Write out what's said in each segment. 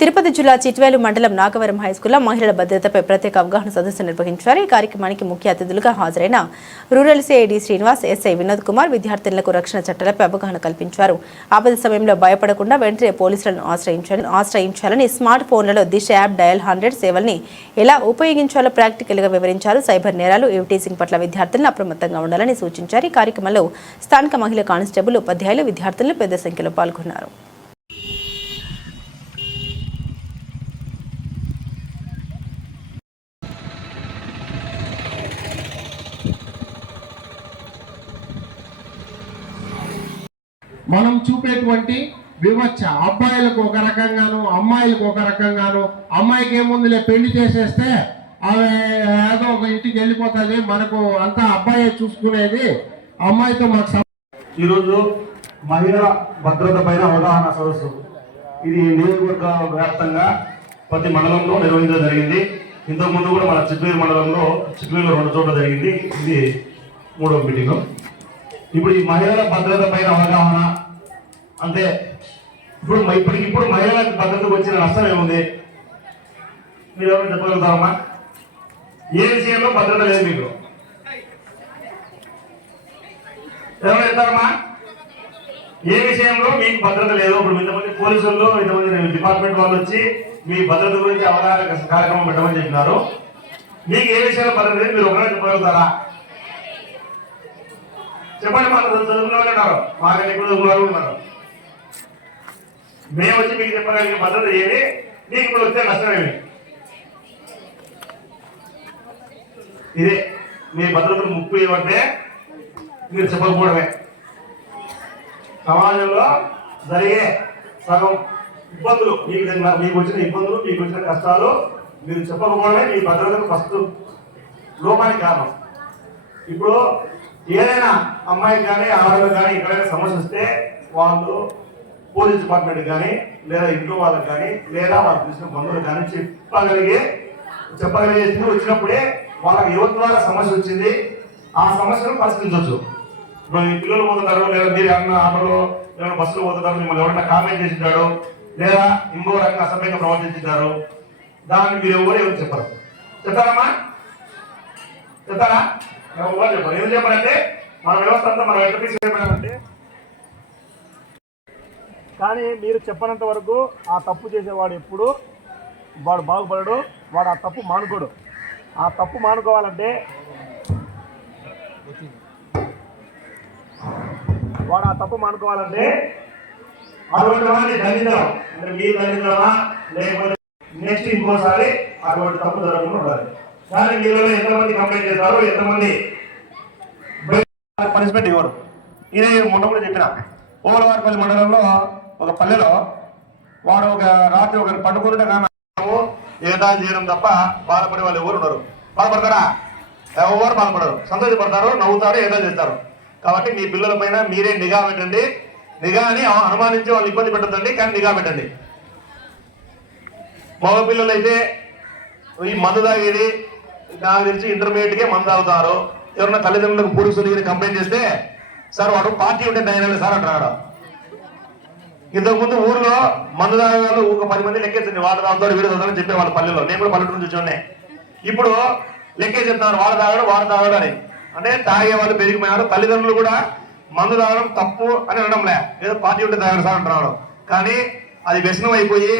తిరుపతి జిల్లా చిట్వేలు మండలం నాగవరం హైస్కూల్లో మహిళల భద్రతపై ప్రత్యేక అవగాహన సదస్సు నిర్వహించారు. ఈ కార్యక్రమానికి ముఖ్య అతిథులుగా హాజరైన rural CI Srinivas, SI Vinod Kumar విద్యార్థులకు రక్షణ చట్టాలపై అవగాహన కల్పించారు. ఆపద సమయంలో భయపడకుండా వెంటనే పోలీసులను ఆశ్రయించాలని, స్మార్ట్ ఫోన్లలో దిశ యాప్, డయల్ 100 సేవల్ని ఎలా ఉపయోగించాలో ప్రాక్టికల్గా వివరించారు. సైబర్ నేరాలు, ఈవ్టీజింగ్ పట్ల విద్యార్థులను అప్రమత్తంగా ఉండాలని సూచించారు. ఈ కార్యక్రమంలో స్థానిక మహిళా కానిస్టేబుల్, ఉపాధ్యాయులు, విద్యార్థులు పెద్ద సంఖ్యలో పాల్గొన్నారు. మనం చూపేటువంటి వివక్ష అబ్బాయిలకు ఒక రకంగాను, అమ్మాయిలకు ఒక రకంగాను. అమ్మాయికి ఏముందిలే పెళ్లి చేసేస్తే ఆమె ఏదో ఒక ఇంటికి వెళ్ళిపోతుంది, మనకు అంతా అబ్బాయి చూసుకునేది, అమ్మాయితో మాకు. ఈరోజు మహిళల భద్రత పైన అవగాహన సదస్సు ఇది నియోజకవర్గ వ్యాప్తంగా ప్రతి మండలంలో నిర్వహించడం జరిగింది. ఇంతకుముందు కూడా మన చిట్వేలు మండలంలో 2 చోట్ల జరిగింది. ఇది 3వ మీటింగ్. ఇప్పుడు ఈ మహిళల భద్రత పైన అవగాహన అంటే ఇప్పుడు మహిళలకు భద్రతకు వచ్చిన నష్టం ఏముంది మీరు ఎవరు చెప్పగలుగుతారమ్మా? ఏ విషయంలో భద్రత లేదు మీకు? ఎవరు చెప్తారమ్మా? ఏ విషయంలో మీకు భద్రత లేదు? ఇప్పుడు ఇంతమంది పోలీసుల్లో, ఇంతమంది డిపార్ట్మెంట్ వాళ్ళు వచ్చి మీ భద్రత గురించి అవగాహన కార్యక్రమం పెట్టమని చెప్పినారు. మీకు ఏ విషయంలో భద్రత లేదు మీరు ఒకరే చెప్పగలుగుతారా? చెప్పండి. మాకు చదువుకున్న వాళ్ళు ఉన్నారు, మాకు ఎక్కువ చదువుకున్న వాళ్ళు ఉన్నారు. మేము వచ్చి మీకు చెప్పగలిగే భద్రత ఏమి, మీకు ఇప్పుడు వచ్చే నష్టం ఏమి? ఇదే మీ భద్రతకు ముప్పు ఏమంటే మీరు చెప్పకపోవడమే. సమాజంలో జరిగే సగం ఇబ్బందులు, మీకు వచ్చిన ఇబ్బందులు, మీకు వచ్చిన కష్టాలు మీరు చెప్పకపోవడమే మీ భద్రతకు ఫస్ట్ లోపానికి కారణం. ఇప్పుడు ఏదైనా అమ్మాయికి కానీ, ఆడవాళ్ళకి కానీ ఎక్కడైనా సమస్య వస్తే వాళ్ళు పోలీస్ డిపార్ట్మెంట్ కానీ, లేదా ఇంట్లో వాళ్ళకి కానీ, లేదా వాళ్ళకి తెలిసిన బంధువులకు కానీ చెప్పగలిగే స్థితి వచ్చినప్పుడే వాళ్ళకి యువత ద్వారా సమస్య వచ్చింది, ఆ సమస్యను పరిష్కరించవచ్చు. ఇప్పుడు మీ పిల్లలు పోతుంటారు, లేదా మీరు ఏమన్నా ఆటోలో ఏమైనా బస్సులో పోతుంటారు, మిమ్మల్ని ఎవరైనా కామెంట్ చేసింటాడు, లేదా ఇంకో రకంగా అసభ్యంగా ప్రవర్తించారు, దాన్ని మీరు ఎవరు చెప్పరు. చెప్తారమ్మా? చెప్తారా? ఎవరు చెప్పారు. ఏం చెప్పారంటే మన వ్యవస్థ అంతా మనం ఎట్లా తీసుకెళ్ళామంటే, కానీ మీరు చెప్పనంత వరకు ఆ తప్పు చేసేవాడు ఎప్పుడు వాడు బాగుపడడు, వాడు ఆ తప్పు మానుకోడు. ఆ తప్పు మానుకోవాలంటే అటువంటి వాడిని దండించడం, అంటే మీరు దండించడమా లేకపోతే నెక్స్ట్ ఇంకోసారి అటువంటి తప్పు జరగకుండా ఉండాలి. కానీ మీరు ఎంతమంది కంప్లైంట్ చేస్తారు, ఎంతమంది పనిష్మెంట్ ఇవ్వరు. ఇది మొన్న కూడా చెప్పిన ఓలవారిపల్లి మండలంలో ఒక పల్లెలో వాడు ఒక రాత్రి ఒకరిని పట్టుకుంటే కానీ ఏదాలు చేయడం తప్ప బాధపడే వాళ్ళు ఎవరు ఉన్నారు? బాధపడతారా? ఎవరు బాధపడరు, సంతోషపడతారు, నవ్వుతారు, ఏదో చేస్తారు. కాబట్టి మీ పిల్లల పైన మీరే నిఘా పెట్టండి. నిఘా అని అనుమానించి వాళ్ళు ఇబ్బంది పెట్టద్దండి, కానీ నిఘా పెట్టండి. మగ పిల్లలు అయితే ఈ మందు తాగేది నాకు తెలిసి ఇంటర్మీడియట్కే మందు తాగుతారు. ఎవరన్నా తల్లిదండ్రులకు పోలీసులు కంప్లైంట్ చేస్తే సార్ వాడు పార్టీ ఉంటే 9 సార్ అంటున్నాడు. ఇంతకుముందు ఊర్లో మందు తాగే వాళ్ళు ఒక 10 మంది లెక్కేసండి, వాడు తాగుతాడు, వీడు తాగుతాడని చెప్పేవాళ్ళు పల్లెల్లో. నేను కూడా పల్లెటూరు నుంచి వచ్చి ఇప్పుడు లెక్కే చెప్తున్నారు, వాడు తాగాడు అని. అంటే తాగే వాళ్ళు పెరిగిపోయినారు. తల్లిదండ్రులు కూడా మందు తాగడం తప్పు అని అనడంలే, ఏదో పార్టీ ఉంటే తాగడం సార్ అంటున్నాడు. కానీ అది వ్యసనం అయిపోయి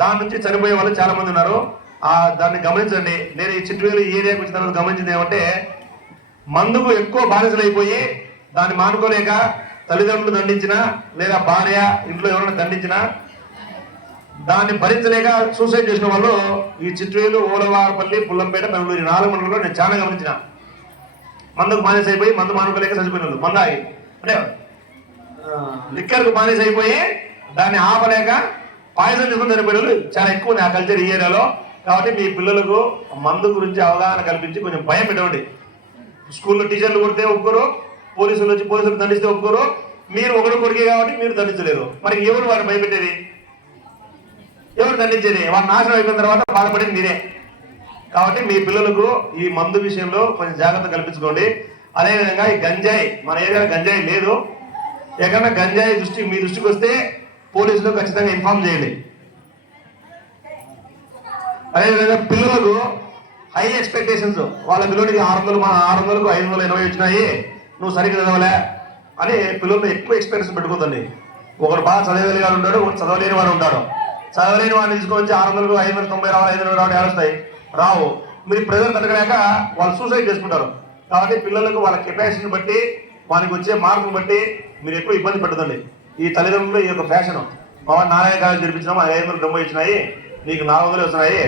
దాని నుంచి చనిపోయే వాళ్ళు చాలా మంది ఉన్నారు. దాన్ని గమనించండి. నేను ఈ చిట్వేలు ఏరియాకి వచ్చిన తర్వాత గమనించింది ఏమంటే, మందుకు ఎక్కువ బానిసలు అయిపోయి దాన్ని మానుకోలేక తల్లిదండ్రులు దండించినా, లేదా భార్య ఇంట్లో ఎవరైనా దండించినా దాన్ని భరించలేక సూసైడ్ చేసిన వాళ్ళు ఈ చిట్వేలు, ఓలవారపల్లి, పుల్లంపేట, బెంగళూరు 4 మండలంలో నేను చాలా గమనించిన. మందుకు బానిస అయిపోయి మందు మానుకోలేక చచ్చిపోయిన వాళ్ళు, మందాగి అంటే లిక్కర్కు బానిస అయిపోయి దాన్ని ఆపలేక పాయిజన్ తీసుకుని చనిపోయిన వాళ్ళు చాలా ఎక్కువ ఉంది ఆ కల్చర్ ఈ ఏరియాలో. కాబట్టి మీ పిల్లలకు మందు గురించి అవగాహన కల్పించి కొంచెం భయం పెట్టండి. స్కూల్లో టీచర్లు కొడితే ఒప్పుకోరు, పోలీసులు వచ్చి పోలీసులు దండిస్తే ఒప్పుకోరు. మీరు ఒకరు కొరికే కాబట్టి మీరు దండించలేరు. మరి ఎవరు వారిని భయపెట్టేది? ఎవరు దండించేది? వారు నాశనం అయిపోయిన తర్వాత బాధపడేది మీరే. కాబట్టి మీ పిల్లలకు ఈ మందు విషయంలో కొంచెం జాగ్రత్త కల్పించుకోండి. అదేవిధంగా ఈ గంజాయి, మన ఏరియాలో గంజాయి లేదు. ఎక్కడన్నా గంజాయి మీ దృష్టికి వస్తే పోలీసులు ఖచ్చితంగా ఇన్ఫార్మ్ చేయండి. అదేవిధంగా పిల్లలకు హై ఎక్స్పెక్టేషన్స్, వాళ్ళ పిల్లలకి 600కు 580 వచ్చినాయి, నువ్వు సరిగ్గా చదవలే అని పిల్లలు ఎక్కువ ఎక్స్పెక్టేషన్ పెట్టుకోదండి. ఒకడు బాగా చదివేది వాడు ఉంటాడు, ఒకటి చదవలేని వాడు ఉంటాడు. చదవలేని వాడిని తీసుకొచ్చి 600కు 590 రావాలి, 500 రావాలి ఏడుస్తాయి, రావు. మీరు ప్రెజర్ తగ్గలేక వాళ్ళు సూసైడ్ చేసుకుంటారు. కాబట్టి పిల్లలకు వాళ్ళ కెపాసిటీని బట్టి, వానికి వచ్చే మార్కులు బట్టి మీరు ఎక్కువ ఇబ్బంది పెట్టదండి. ఈ తల్లిదండ్రులు ఈ యొక్క ఫ్యాషన్, మా నారాయణ కాలేజ్ జరిపించినాము 590 వచ్చినాయి, నీకు 400 వస్తున్నాయి,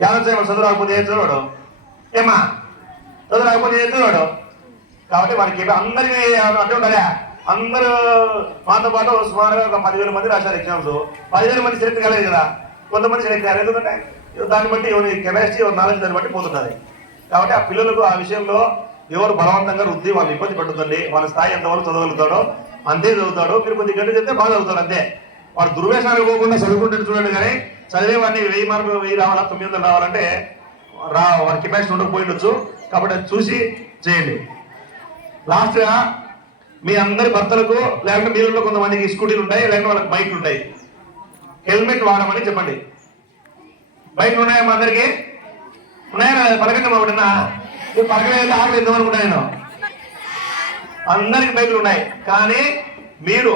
చదువు రాకపోతే ఏం చదవడు, ఏమా చదువు రాకపోతే ఏం చదవడు. కాబట్టి వారికి అందరికీ అంటే ఉండాలి. అందరూ మాతో పాటు సుమారుగా ఒక 10,000 మంది రాశారు ఎగ్జామ్స్. 10,000 మంది సెలెక్ట్ కాలేదు కదా, కొంతమంది సెలెక్ట్ కాలేదు. ఎందుకంటే దాన్ని బట్టి ఎవరి కెపాసిటీ, ఎవరి నాలెడ్జ్ దాన్ని బట్టి పోతున్నది. కాబట్టి ఆ పిల్లలకు ఆ విషయంలో ఎవరు బలవంతంగా రుద్ది వాళ్ళని ఇబ్బంది పడుతుంది. వాళ్ళ స్థాయి ఎంతవరకు చదవగలుగుతాడో అంతే చదువుతాడు. మీరు కొద్ది గంట చెప్తే బాగా చదువుతాడు అంతే. వాడు దుర్వేషానికి పోకుండా చదువుకుంటే చూడండి. కానీ చదివే వాడిని 1000 మార్కులు 1000 రావాలా, 900 రావాలంటే వాడి కెపాసిటీ ఉండకపోయిండొచ్చు. కాబట్టి అది చూసి చేయండి. లాస్ట్గా మీ అందరి భర్తలకు, లేకపోతే మీరులో కొంతమందికి స్కూటీలు ఉంటాయి, లేకపోతే వాళ్ళకి బైక్లు ఉంటాయి, హెల్మెట్ వాడమని చెప్పండి. బైక్లు ఉన్నాయా మా అందరికి? ఉన్నాయా? పలకండి మా ఒకటినా పలకలేదు ఆకలి ఎందుకు అనుకుంటాను. అందరికి బైక్లు ఉన్నాయి. కానీ మీరు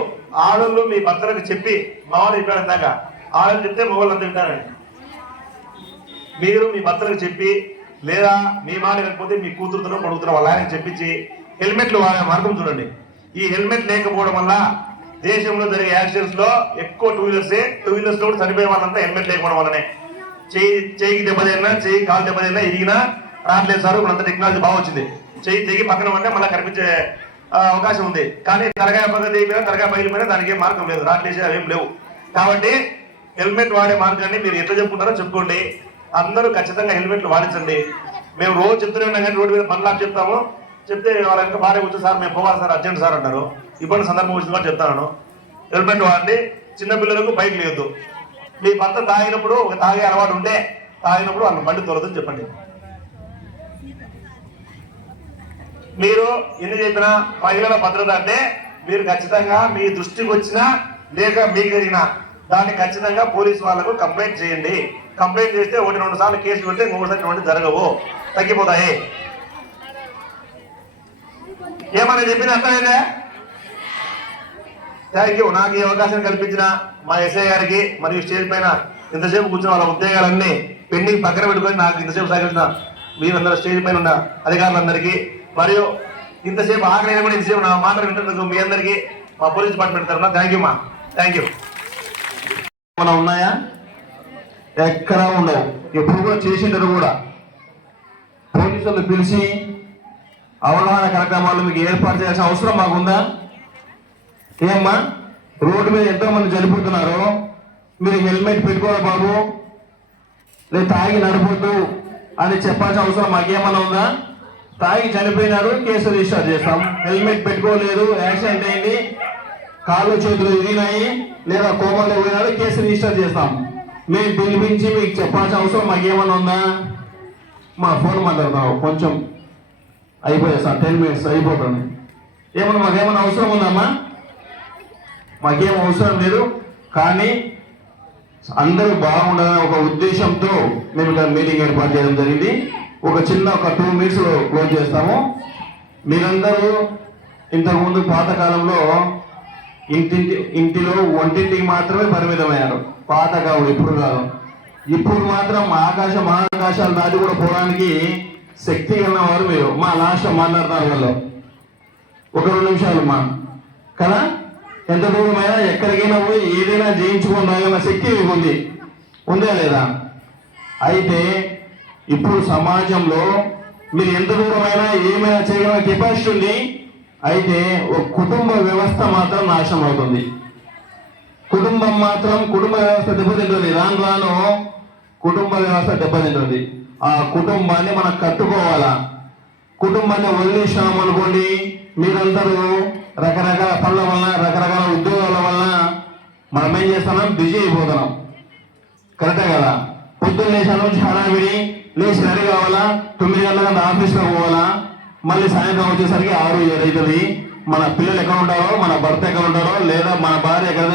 ఆడళ్ళు మీ భర్తలకు చెప్పి, మావాళ్ళు చెప్పాడు ఇందాక, ఆడలు చెప్తే మగవాళ్ళు అంతా వింటారండి. మీరు మీ భర్తలకు చెప్పి, లేదా మీ మాట లేకపోతే మీ కూతురుతో కొడుకుతున్న వాళ్ళ ఆయనకి చెప్పించి హెల్మెట్లు వాడే మార్గం చూడండి. ఈ హెల్మెట్ లేకపోవడం వల్ల దేశంలో జరిగే యాక్సిడెంట్స్ లో ఎక్కువ టూ వీలర్స్ లో కూడా చనిపోయే వాళ్ళంతా హెల్మెట్ లేకపోవడం వల్లనే. చేయికి దెబ్బతిన్నా, చెయ్యి కాలు దెబ్బతిన్నా, ఇరిగినా రావట్లేదు సార్. ఇప్పుడంతా టెక్నాలజీ బాగా వచ్చింది. చెయ్యి తెగి పక్కన ఉంటే మళ్ళీ కనిపించే అవకాశం ఉంది. కానీ తలకాయ పక్కన తెగిపోయినా, తలకాయ పగిలిపోయినా దానికి ఏం మార్గం లేదు, రాట్లేసే అవేం లేవు. కాబట్టి హెల్మెట్ వాడే మార్గాన్ని మీరు ఎట్లా చెప్పుకుంటారో చెప్పుకోండి. అందరూ ఖచ్చితంగా హెల్మెట్లు వాడించండి. మేము రోజు చెప్తూనే ఉన్నాం, కానీ రోడ్డు మీద పనులాగా చెప్తాము. చెప్తే వాళ్ళ ఇంకా భార్య కూర్చో సార్ మేము పోవాలి సార్, అర్జెంట్ సార్ అంటారు. ఇబ్బంది సందర్భం వచ్చింది కూడా చెప్తాను. హెల్మెట్ వాడండి. చిన్నపిల్లలకు బైక్ లేదు. మీ భర్త తాగినప్పుడు, ఒక తాగే అలవాటు ఉంటే తాగినప్పుడు వాళ్ళ బండి తోలదని చెప్పండి. మీరు ఎన్ని చెప్పినా మహిళల భద్రత అంటే మీరు ఖచ్చితంగా మీ దృష్టికి వచ్చినా లేక మీకు జరిగినా దాన్ని ఖచ్చితంగా పోలీసు వాళ్ళకు కంప్లైంట్ చేయండి. కంప్లైంట్ చేస్తే 1-2 సార్లు కేసు పెడితే ఇంకొకసారి ఇటువంటి జరగవు, తగ్గిపోతాయి. ఏమన్నా చెప్పిన అర్థమైందా? Thank you. నాకు ఈ అవకాశం కల్పించిన మా ఎస్ఐ గారికి మరియు స్టేజ్ పైన ఇంతసేపు కూర్చున్న వాళ్ళ ఉద్యోగాలన్నీ పెండింగ్ పక్కన పెట్టుకొని నాకు ఇంతసేపు సహకరించిన మీరందరూ స్టేజ్ పైన ఉన్న అధికారులందరికీ, మరియు ఇంతసేపు ఆకలి కూడా ఇంతసేపు నా మాటలు వింటున్నందుకు మీ అందరికీ మా పోలీస్ డిపార్ట్మెంట్ తరఫున థ్యాంక్ యూ మా. Thank you. మనం ఉన్నాయా? ఎక్కడా ఉండవు. ఎప్పుడు కూడా చేసింటారు కూడా. పోలీసులు పిలిచి అవగాహన కార్యక్రమాలు మీకు ఏర్పాటు చేయాల్సిన అవసరం మాకుందా? ఏమ్మా, రోడ్డు మీద ఎంతో మంది చనిపోతున్నారు, మీరు హెల్మెట్ పెట్టుకోవాలి బాబు, లేదు తాగి నడపొద్దు అని చెప్పాల్సిన అవసరం మాకేమన్నా ఉందా? తాగి చనిపోయినారు, కేసు రిజిస్టర్ చేస్తాం. హెల్మెట్ పెట్టుకోలేదు, యాక్సిడెంట్ అయింది, కాళ్ళు చేతులు ఇరిగినాయి, లేదా కోమలో పోయినారు, కేసు రిజిస్టర్ చేస్తాం. మేము పిలిపించి మీకు చెప్పాల్సిన అవసరం మాకేమన్నా ఉందా? మా ఫోన్ మాట్లాడతాం, కొంచెం అయిపోయాయి సార్, 10 minutes అయిపోతుంది. ఏమన్నా మాకేమన్నా అవసరం ఉందమ్మా? మాకేం అవసరం లేదు. కానీ అందరూ బాగుండాలనే ఒక ఉద్దేశంతో మేము ఇక్కడ మీటింగ్ ఏర్పాటు చేయడం జరిగింది. ఒక 2 minutes క్లోజ్ చేస్తాము. మీరందరూ ఇంతకుముందు పాతకాలంలో ఇంటిలో వంటింటికి మాత్రమే పరిమితమయ్యారు. పాతకాలం, ఇప్పుడు కాదు. ఇప్పుడు మాత్రం మహాకాశాలు దాటి కూడా పోవడానికి శక్తి ఉన్నవారు మీరు. మా లాస్ట్ మాట్లాడతారు వాళ్ళు. ఒక 2 నిమిషాలు మా కదా, ఎంత దూరమైనా ఎక్కడికైనా పోయి ఏదైనా జయించుకోవడం శక్తి మీకు ఉంది, ఉందా లేదా? అయితే ఇప్పుడు సమాజంలో మీరు ఎంత దూరమైనా ఏమైనా చేయగల కెపాసిటీ ఉంది. అయితే ఒక కుటుంబ వ్యవస్థ మాత్రం నాశనం అవుతుంది. కుటుంబ వ్యవస్థ దెబ్బతింటుంది. రాను కుటుంబ వ్యవస్థ దెబ్బతింటుంది. ఆ కుటుంబాన్ని మనం కట్టుకోవాలా. కుటుంబాన్ని వదిలేసినాం అనుకోండి, మీరందరూ రకరకాల పనుల వల్ల, రకరకాల ఉద్యోగాల వల్ల మనం ఏం చేస్తున్నాం, బిజీ అయిపోతున్నాం. కరెక్టే కదా? పొద్దున్న లేచిన నుంచి హడావిడి, లేచి రెడీ కావాలా, 9 గంటల ఆఫీస్లో పోవాలా, మళ్ళీ సాయంత్రం వచ్చేసరికి 6-7 అవుతుంది. మన పిల్లలు ఎక్కడ ఉంటారో, మన భర్త ఎక్కడ ఉంటారో, లేదా మన భార్య ఎక్కడ,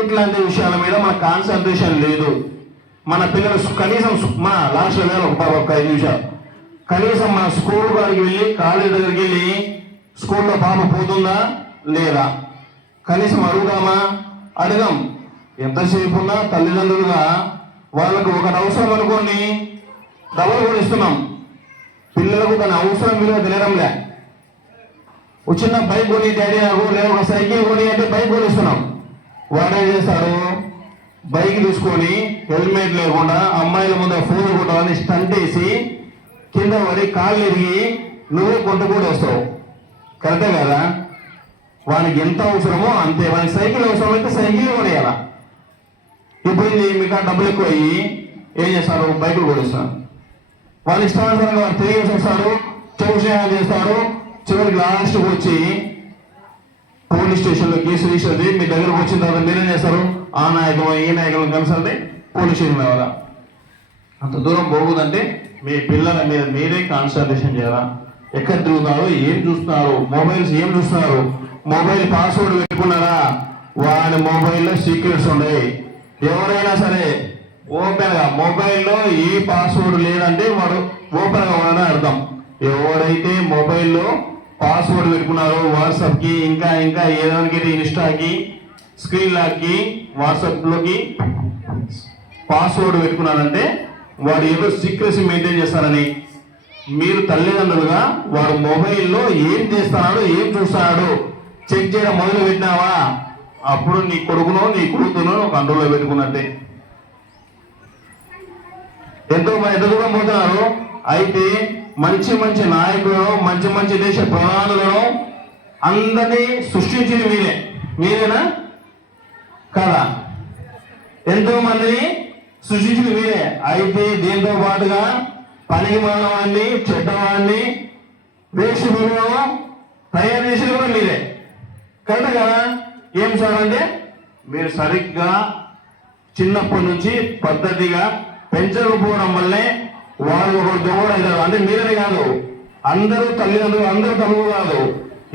ఇట్లాంటి విషయాల మీద మన కాన్సన్ట్రేషన్ లేదు. మన పిల్లలు కనీసం మన లాస్ట్లో వేళ ఒక 5 నిమిషాలు కనీసం మన స్కూల్ కాడికి వెళ్ళి కాలేజీ దగ్గరికి వెళ్ళి స్కూల్లో పాప పోతుందా లేదా కనీసం అడుగుదామా? అడగం. ఎంతసేపు ఉన్నా తల్లిదండ్రులుగా వాళ్ళకు ఒక అవసరం అనుకోండి డబ్బులు కూడా ఇస్తున్నాం. పిల్లలకు తన అవసరం విలువ తెలియడంలే. ఒక చిన్న బైక్ కొని డాడీ నాకు లేదా ఒక సైకిల్ కొని అంటే బైక్ కొనిస్తున్నాం. వాడేం చేస్తాడు? బైక్ తీసుకొని హెల్మెట్ లేకుండా అమ్మాయిల ముందు ఫోన్ కొట్టాలని స్టంట్ వేసి కింద పడి కాళ్ళు ఎరిగి నువ్వే కొంట కూడా వస్తావు. కరెక్టే కదా? వానికి ఎంత అవసరమో అంతే. వానికి సైకిల్ అవసరం అయితే సైకిల్ కొనేయాలా. ఇప్పుడు మీకు డబ్బులు ఎక్కువ అయ్యి ఏం చేస్తారు? బైకులు కొనిస్తారు. వాళ్ళు ఇష్టానుసారంగా వాడు తిరిగేసి వస్తాడు, చౌషయాలు చేస్తాడు. చివరికి లాస్ట్కి వచ్చి పోలీస్ స్టేషన్లో కేసు వేసేది మీ దగ్గరకు వచ్చిన తర్వాత మీరేం చేస్తారు? ఆ నాయకులు ఈ నాయకులను కలిసి పోలీస్ స్టేషన్ రావాలా. అంత దూరం పోకూడదంటే మీ పిల్లల మీద మీరే కాన్సన్ట్రేషన్ చేయాలా. ఎక్కడ తిరుగుతారు, ఏం చూస్తున్నారు, మొబైల్స్ ఏం చూస్తున్నారు, మొబైల్ పాస్వర్డ్ పెట్టుకున్నారా? వాడి మొబైల్లో సీక్రెట్స్ ఉన్నాయి. ఎవరైనా సరే ఓపెన్గా మొబైల్లో ఏ పాస్వర్డ్ లేదంటే వాడు ఓపెన్గా ఉండడం అర్థం. ఎవరైతే మొబైల్లో పాస్వర్డ్ పెట్టుకున్నారో వాట్సాప్కి ఇంకా ఇంకా ఏదానికి ఇన్స్టాకి స్క్రీన్ లాక్కి వాట్సాప్లోకి పాస్వర్డ్ పెట్టుకున్నారంటే వాడు ఏదో సీక్రెసీ మెయింటైన్ చేస్తారని. మీరు తల్లిదండ్రులుగా వాడు మొబైల్లో ఏం చేస్తున్నాడో ఏం చూస్తున్నాడో చెక్ చేయడం మొదలు పెట్టినావా అప్పుడు నీ కొడుకునో నీ కూతురునో కంట్రోల్లో పెట్టుకున్నట్టే. ఎంత దూరం పోతున్నారు. అయితే మంచి మంచి నాయకులను మంచి మంచి దేశ ప్రధానులను అందరినీ సృష్టించింది మీరేనా కదా? ఎంతో మందిని సృష్టించింది మీరే. అయితే దీంతో పాటుగా పనికి మానవాన్ని చెడ్డవాన్ని వేషములను తయారు చేసేది కూడా మీరే. కరెక్ట్ కదా? ఏం సార్ అంటే మీరు సరిగ్గా చిన్నప్పటి నుంచి పద్ధతిగా పెంచకపోవడం వల్లే వాళ్ళు ఒకరు దొంగడు అవుతారు. అంటే మీరనే కాదు, అందరూ తల్లిదండ్రులు అందరూ తల్లులు కాదు.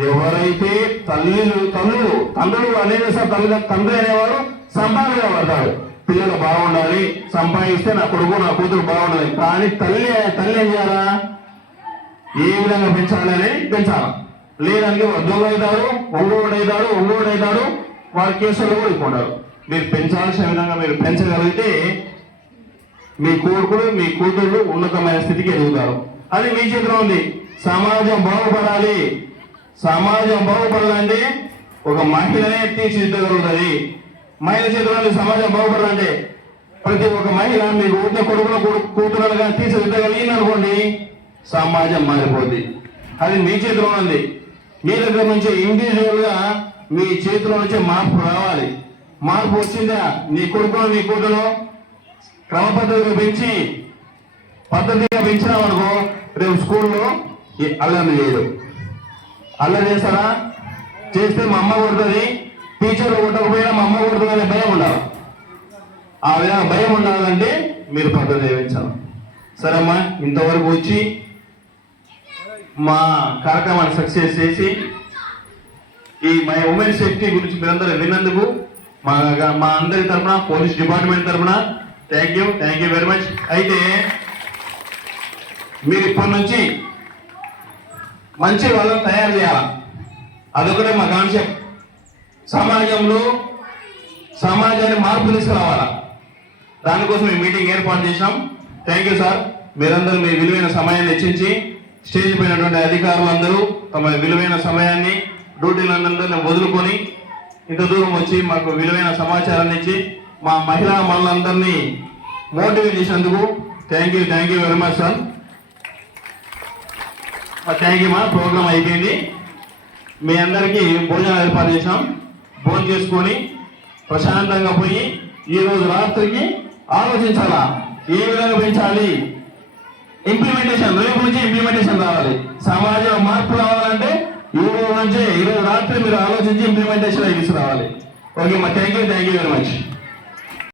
ఎవరైతే తండ్రులు అనేది సార్ తండ్రి అనేవాడు సంపాదన పడతాడు. పిల్లలు బాగుండాలి, సంపాదిస్తే నా కొడుకు నా కూతురు బాగుండాలి. కానీ తల్లి ఏం చేయాలా? ఏ విధంగా పెంచాలి అనేది పెంచాలి. లేదానికి దొంగ అవుతాడు, ఒంగోడు అవుతాడు, వారి కేసులు కూడా ఇప్పుకుంటారు. మీరు పెంచాల్సిన విధంగా మీరు పెంచగలిగితే మీ కొడుకులు మీ కూతుళ్ళు ఉన్నతమైన స్థితికి ఎదుగుతారు. అది మీ చేతిలో ఉంది. సమాజం బాగుపడాలి. సమాజం బాగుపడాలంటే ఒక మహిళనే తీర్చిదిద్దగలుగుతుంది. మహిళ చేతిలో సమాజం బాగుపడాలంటే ప్రతి ఒక్క మహిళ మీకు ఉన్న కొడుకుల కూతురులుగా తీర్చిదిద్దగలిగింది అనుకోండి, సమాజం మారిపోద్ది. అది మీ చేతిలో ఉంది. మీ దగ్గర నుంచి ఇండివిజువల్ గా మీ చేతిలో నుంచి మార్పు రావాలి. మార్పు వచ్చిందా? నీ కొడుకులో నీ కూతురు క్రమపద్ధతిగా పెంచి పద్ధతిగా పెంచినామనుకో రేపు స్కూల్లో అల్లరి చేయడు. అల్లరి చేస్తారా? చేస్తే మా అమ్మ కొడుతుంది, టీచర్లు కొట్టకపోయినా మా అమ్మ కొడుతుంది అనే భయం ఉండాలి. ఆ విధంగా భయం ఉండాలంటే మీరు పద్ధతి పెంచాలి. సరే అమ్మా, ఇంతవరకు వచ్చి మా కార్యక్రమాన్ని సక్సెస్ చేసి ఈ మై ఉమెన్ సేఫ్టీ గురించి మీరందరూ విన్నందుకు మా అందరి తరఫున పోలీస్ డిపార్ట్మెంట్ తరఫున థ్యాంక్ యూ వెరీ మచ్. అయితే మీరు ఇప్పటి నుంచి మంచి వాళ్ళని తయారు చేయాలి. అదొకటే మా కాన్సెప్ట్. సమాజాన్ని మార్పు తీసుకురావాలా. దానికోసం ఈ మీటింగ్ ఏర్పాటు చేసినాం. Thank you sir. మీరందరూ మీ విలువైన సమయాన్ని వెచ్చించి స్టేజ్ పైనటువంటి అధికారులందరూ తమ విలువైన సమయాన్ని డ్యూటీలందరినీ వదులుకొని ఇంత దూరం వచ్చి మాకు విలువైన సమాచారాన్ని ఇచ్చి మా మహిళా మనులందరినీ మోటివేట్ చేసినందుకు thank you very much sir. Thank you. మా ప్రోగ్రామ్ అయిపోయింది. మీ అందరికీ భోజనాలు ఏర్పాటు చేసాం. భోజనం చేసుకొని ప్రశాంతంగా పోయి ఈరోజు రాత్రికి ఆలోచించాలా ఏ విధంగా పెంచాలి. ఇంప్లిమెంటేషన్ రేపు నుంచి ఇంప్లిమెంటేషన్ రావాలి. సమాజంలో మార్పు రావాలంటే ఈరోజు రాత్రి మీరు ఆలోచించి ఇంప్లిమెంటేషన్ తీసుకురావాలి. ఓకే మా థ్యాంక్ యూ వెరీ మచ్.